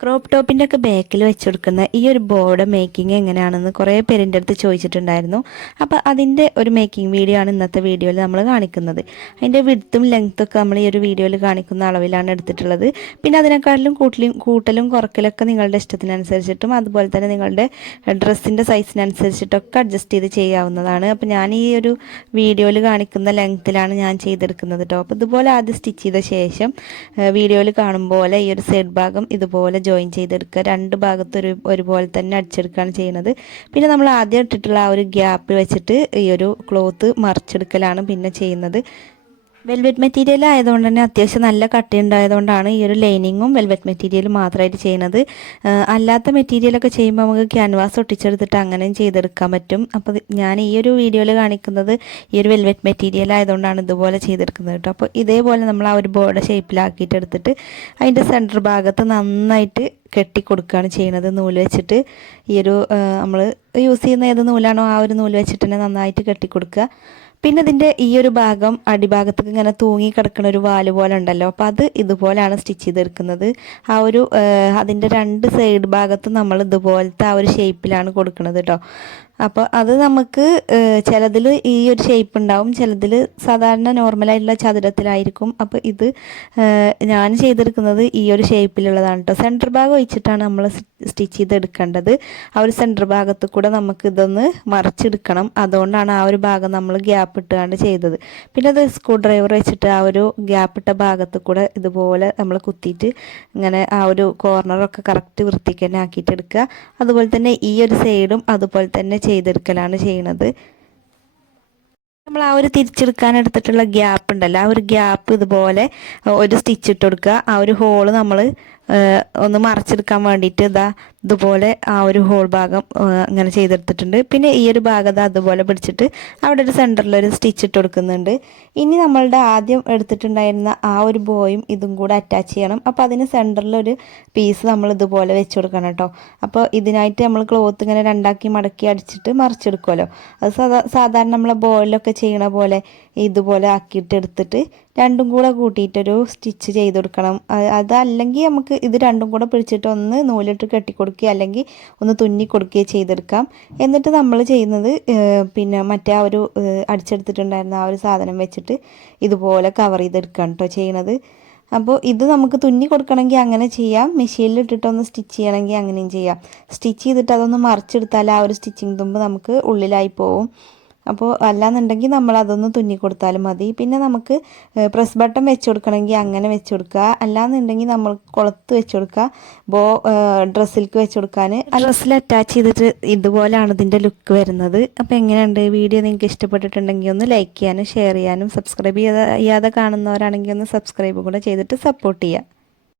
Crop ടോപ്പിൻ്റെ ഒക്കെ ബാക്കിൽ വെച്ചെടുക്കുന്ന ഈ ഒരു ബോർഡ് മേക്കിംഗ് എങ്ങനെയാണെന്ന് കുറേ പേരിൻ്റെ അടുത്ത് ചോദിച്ചിട്ടുണ്ടായിരുന്നു. അപ്പോൾ അതിൻ്റെ ഒരു മേക്കിംഗ് വീഡിയോ ആണ് ഇന്നത്തെ വീഡിയോയിൽ നമ്മൾ കാണിക്കുന്നത്. അതിൻ്റെ വിഡ്ത്തും ലെങ്ത്തും ഒക്കെ നമ്മൾ ഈ ഒരു വീഡിയോയിൽ കാണിക്കുന്ന അളവിലാണ് എടുത്തിട്ടുള്ളത്. പിന്നെ അതിനെക്കാട്ടിലും കൂട്ടലും കുറക്കലൊക്കെ നിങ്ങളുടെ ഇഷ്ടത്തിനനുസരിച്ചിട്ടും അതുപോലെ തന്നെ നിങ്ങളുടെ ഡ്രസ്സിൻ്റെ സൈസിനനുസരിച്ചിട്ടൊക്കെ അഡ്ജസ്റ്റ് ചെയ്ത് ചെയ്യാവുന്നതാണ്. അപ്പോൾ ഞാൻ ഈ ഒരു വീഡിയോയിൽ കാണിക്കുന്ന ലെങ്ത്തിലാണ് ഞാൻ ചെയ്തെടുക്കുന്നത് കേട്ടോ. അപ്പോൾ ഇതുപോലെ ആദ്യം സ്റ്റിച്ച് ചെയ്ത ശേഷം വീഡിയോയിൽ കാണുമ്പോൾ ഈ ഒരു സൈഡ് ഭാഗം ഇതുപോലെ ജോയിൻ ചെയ്തെടുക്കുക. രണ്ട് ഭാഗത്ത് ഒരുപോലെ തന്നെ അടിച്ചെടുക്കുകയാണ് ചെയ്യുന്നത്. പിന്നെ നമ്മൾ ആദ്യം ഇട്ടിട്ടുള്ള ആ ഒരു ഗ്യാപ്പ് വെച്ചിട്ട് ഈ ഒരു ക്ലോത്ത് മറിച്ചെടുക്കലാണ് പിന്നെ ചെയ്യുന്നത്. വെൽവെറ്റ് മെറ്റീരിയൽ ആയതുകൊണ്ട് തന്നെ അത്യാവശ്യം നല്ല കട്ടി ഉണ്ടായതുകൊണ്ടാണ് ഈ ഒരു ലൈനിങ്ങും വെൽവെറ്റ് മെറ്റീരിയലും മാത്രമായിട്ട് ചെയ്യുന്നത്. അല്ലാത്ത മെറ്റീരിയലൊക്കെ ചെയ്യുമ്പോൾ നമുക്ക് ക്യാൻവാസ് ഒട്ടിച്ചെടുത്തിട്ട് അങ്ങനെയും ചെയ്തെടുക്കാൻ പറ്റും. അപ്പോൾ ഞാൻ ഈ ഒരു വീഡിയോയിൽ കാണിക്കുന്നത് ഈ ഒരു വെൽവെറ്റ് മെറ്റീരിയൽ ആയതുകൊണ്ടാണ് ഇതുപോലെ ചെയ്തെടുക്കുന്നത് കേട്ടോ. അപ്പോൾ ഇതേപോലെ നമ്മൾ ആ ഒരു ബോർഡ് ഷേപ്പിലാക്കിയിട്ട് എടുത്തിട്ട് അതിൻ്റെ സെൻറ്റർ ഭാഗത്ത് നന്നായിട്ട് കെട്ടിക്കൊടുക്കുകയാണ് ചെയ്യുന്നത്. നൂല് വെച്ചിട്ട് ഈ ഒരു നമ്മൾ യൂസ് ചെയ്യുന്ന ഏത് നൂലാണോ ആ ഒരു നൂല് വെച്ചിട്ട് തന്നെ നന്നായിട്ട് കെട്ടിക്കൊടുക്കുക. പിന്നെ ഇതിൻ്റെ ഈ ഒരു ഭാഗം അടിഭാഗത്തേക്ക് ഇങ്ങനെ തൂങ്ങി കിടക്കുന്ന ഒരു വാല് പോലെ ഉണ്ടല്ലോ, അപ്പോൾ അത് ഇതുപോലെയാണ് സ്റ്റിച്ച് ചെയ്തെടുക്കുന്നത്. ആ ഒരു അതിൻ്റെ രണ്ട് സൈഡ് ഭാഗത്തും നമ്മൾ ഇതുപോലത്തെ ആ ഒരു ഷേപ്പിലാണ് കൊടുക്കുന്നത് കേട്ടോ. അപ്പോൾ അത് നമുക്ക് ചിലതിൽ ഈ ഒരു ഷേപ്പ് ഉണ്ടാവും, ചിലതിൽ സാധാരണ നോർമലായിട്ടുള്ള ചതുരത്തിലായിരിക്കും. അപ്പോൾ ഇത് ഞാൻ ചെയ്തെടുക്കുന്നത് ഈ ഒരു ഷേപ്പിലുള്ളതാണ് കേട്ടോ. സെൻറ്റർ ഭാഗം ഒഴിച്ചിട്ടാണ് നമ്മൾ സ്റ്റിച്ച് ചെയ്തെടുക്കേണ്ടത്. ആ ഒരു സെൻറ്റർ ഭാഗത്ത് കൂടെ നമുക്ക് ഇതൊന്ന് മറിച്ചെടുക്കണം. അതുകൊണ്ടാണ് ആ ഒരു ഭാഗം നമ്മൾ ഗ്യാപ്പ് ഇട്ടുകൊണ്ട് ചെയ്തത്. പിന്നെ അത് സ്ക്രൂ ഡ്രൈവർ വെച്ചിട്ട് ആ ഒരു ഗ്യാപ്പ് ഇട്ട ഭാഗത്ത് കൂടെ ഇതുപോലെ നമ്മൾ കുത്തിയിട്ട് ഇങ്ങനെ ആ ഒരു കോർണറൊക്കെ കറക്റ്റ് വൃത്തിക്ക് തന്നെ ആക്കിയിട്ട് എടുക്കുക. അതുപോലെ തന്നെ ഈ ഒരു സൈഡും അതുപോലെ തന്നെ ചെയ്തെടുക്കലാണ് ചെയ്യുന്നത്. നമ്മൾ ആ ഒരു തിരിച്ചെടുക്കാൻ എടുത്തിട്ടുള്ള ഗ്യാപ്പ് ഉണ്ടല്ലോ, ആ ഒരു ഗ്യാപ്പ് ഇതുപോലെ ഒരു സ്റ്റിച്ച് ഇട്ട് കൊടുക്കുക. ആ ഒരു ഹോള് നമ്മൾ ഒന്ന് മറച്ചെടുക്കാൻ വേണ്ടിയിട്ട് ഇതുപോലെ ആ ഒരു ഹോൾ ഭാഗം ഇങ്ങനെ ചെയ്തെടുത്തിട്ടുണ്ട്. പിന്നെ ഈ ഒരു ഭാഗം അതുപോലെ പിടിച്ചിട്ട് അവിടെ ഒരു സെൻറ്ററിലൊരു സ്റ്റിച്ച് ഇട്ട് കൊടുക്കുന്നുണ്ട്. ഇനി നമ്മളുടെ ആദ്യം എടുത്തിട്ടുണ്ടായിരുന്ന ആ ഒരു ബോയും ഇതും കൂടെ അറ്റാച്ച് ചെയ്യണം. അപ്പോൾ അതിന് സെൻറ്ററിലൊരു പീസ് നമ്മൾ ഇതുപോലെ വെച്ച് കൊടുക്കണം കേട്ടോ. അപ്പോൾ ഇതിനായിട്ട് നമ്മൾ ക്ലോത്ത് ഇങ്ങനെ രണ്ടാക്കി മടക്കി അടിച്ചിട്ട് മറിച്ചെടുക്കുമല്ലോ, അത് സാധാരണ നമ്മളെ ബോയിലൊക്കെ ചെയ്യണ പോലെ ഇതുപോലെ ആക്കിയിട്ട് എടുത്തിട്ട് രണ്ടും കൂടെ കൂട്ടിയിട്ടൊരു സ്റ്റിച്ച് ചെയ്ത് കൊടുക്കണം. അതല്ലെങ്കിൽ നമുക്ക് ഇത് രണ്ടും കൂടെ പിടിച്ചിട്ട് ഒന്ന് നൂലിട്ട് കെട്ടിക്കൊടുക്കുക അല്ലെങ്കിൽ ഒന്ന് തുന്നി കൊടുക്കുകയോ ചെയ്തെടുക്കാം. എന്നിട്ട് നമ്മൾ ചെയ്യുന്നത് പിന്നെ മറ്റേ ആ ഒരു അടിച്ചെടുത്തിട്ടുണ്ടായിരുന്ന ആ ഒരു സാധനം വെച്ചിട്ട് ഇതുപോലെ കവർ ചെയ്തെടുക്കുകയാണ് കേട്ടോ ചെയ്യുന്നത്. അപ്പോൾ ഇത് നമുക്ക് തുന്നി കൊടുക്കണമെങ്കിൽ അങ്ങനെ ചെയ്യാം, മെഷീനിൽ ഇട്ടിട്ടൊന്ന് സ്റ്റിച്ച് ചെയ്യണമെങ്കിൽ അങ്ങനെയും ചെയ്യാം. സ്റ്റിച്ച് ചെയ്തിട്ട് അതൊന്ന് മറിച്ചെടുത്താൽ ആ ഒരു സ്റ്റിച്ചിങ് തുമ്പ് നമുക്ക് ഉള്ളിലായി പോവും. അപ്പോൾ അല്ലാന്നുണ്ടെങ്കിൽ നമ്മൾ അതൊന്ന് തുന്നി കൊടുത്താലും മതി. പിന്നെ നമുക്ക് പ്രസ് ബട്ടൺ വെച്ച് കൊടുക്കണമെങ്കിൽ അങ്ങനെ വെച്ച് കൊടുക്കുക, അല്ലാന്നുണ്ടെങ്കിൽ നമ്മൾ കുളത്ത് വെച്ച് കൊടുക്കുക. ഡ്രസ്സിലേക്ക് വെച്ച് കൊടുക്കാൻ ഡ്രസ്സിൽ അറ്റാച്ച് ചെയ്തിട്ട് ഇതുപോലെയാണ് ഇതിൻ്റെ ലുക്ക് വരുന്നത്. അപ്പോൾ എങ്ങനെയുണ്ട് വീഡിയോ നിങ്ങൾക്ക് ഇഷ്ടപ്പെട്ടിട്ടുണ്ടെങ്കിൽ ഒന്ന് ലൈക്ക് ചെയ്യാനും ഷെയർ ചെയ്യാനും സബ്സ്ക്രൈബ് ചെയ്യാതെ കാണുന്നവരാണെങ്കിൽ ഒന്ന് സബ്സ്ക്രൈബ് കൂടെ ചെയ്തിട്ട് സപ്പോർട്ട് ചെയ്യുക.